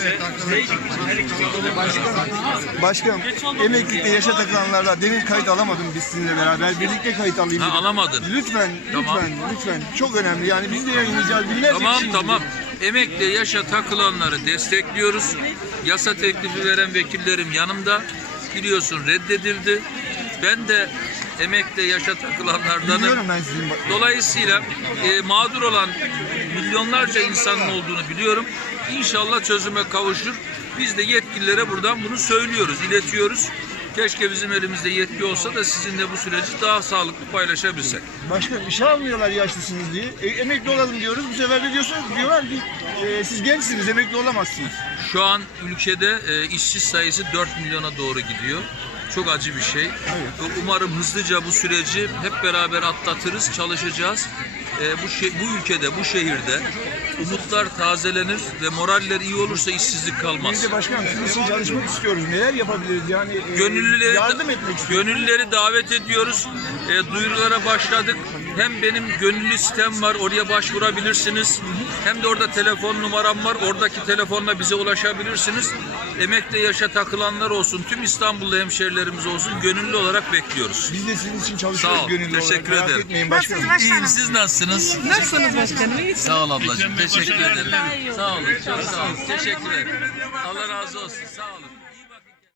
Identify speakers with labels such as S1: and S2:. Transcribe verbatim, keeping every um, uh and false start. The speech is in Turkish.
S1: Başkanım, emeklilikte yaşa takılanlarla demin kayıt alamadım biz sizinle beraber. Birlikte kayıt alayım.
S2: Ha,
S1: dedim.
S2: alamadın.
S1: Lütfen,
S2: Tamam.
S1: lütfen, lütfen. Çok önemli. Yani biz de yayınlayacağız. Binlerce
S2: Tamam
S1: kişi
S2: tamam. Emekli yaşa takılanları destekliyoruz. Yasa teklifi veren vekillerim yanımda. Biliyorsun reddedildi. Ben de emekli yaşa takılanlardanım.
S1: Biliyorum ben sizin.
S2: Dolayısıyla e, mağdur olan milyonlarca insanın olduğunu biliyorum. İnşallah çözüme kavuşur. Biz de yetkililere buradan bunu söylüyoruz, iletiyoruz. Keşke bizim elimizde yetki olsa da sizinle bu süreci daha sağlıklı paylaşabilsek.
S1: Başkanım işe almıyorlar yaşlısınız diye. E, emekli olalım diyoruz. Bu sefer de diyorsunuz, diyorlar ki e, siz gençsiniz, emekli olamazsınız.
S2: Şu an ülkede e, işsiz sayısı dört milyona doğru gidiyor. Çok acı bir şey.
S1: Evet.
S2: Umarım hızlıca bu süreci hep beraber atlatırız, çalışacağız. E, bu, şey, bu ülkede, bu şehirde umutlar tazelenir ve moraller iyi olursa işsizlik kalmaz.
S1: Biz de başkanım sizin için çalışmak istiyoruz. Neler yapabiliriz? Yani e,
S2: Gönüllüleri,
S1: yardım etmek istiyoruz.
S2: gönüllüleri davet ediyoruz. E, duyurulara başladık. Hem benim gönüllü sitem var, oraya başvurabilirsiniz. Hem de orada telefon numaram var. Oradaki telefonla bize ulaşabilirsiniz. Emekli yaşa takılanlar olsun, tüm İstanbullu hemşerilerimiz olsun, gönüllü olarak bekliyoruz.
S1: Biz de sizin için çalışıyoruz
S2: Sağ ol,
S1: gönüllü
S2: teşekkür
S1: olarak. Merak
S2: ederim.
S1: etmeyin başkanım.
S2: İyiyim, siz nasılsınız?
S3: Nasılsınız başkanım? İyisiniz.
S2: Sağ ol ablacığım, teşekkür ederim. Sağ olun, çok sağ olun. Teşekkür ederim. Allah razı olsun, sağ olun.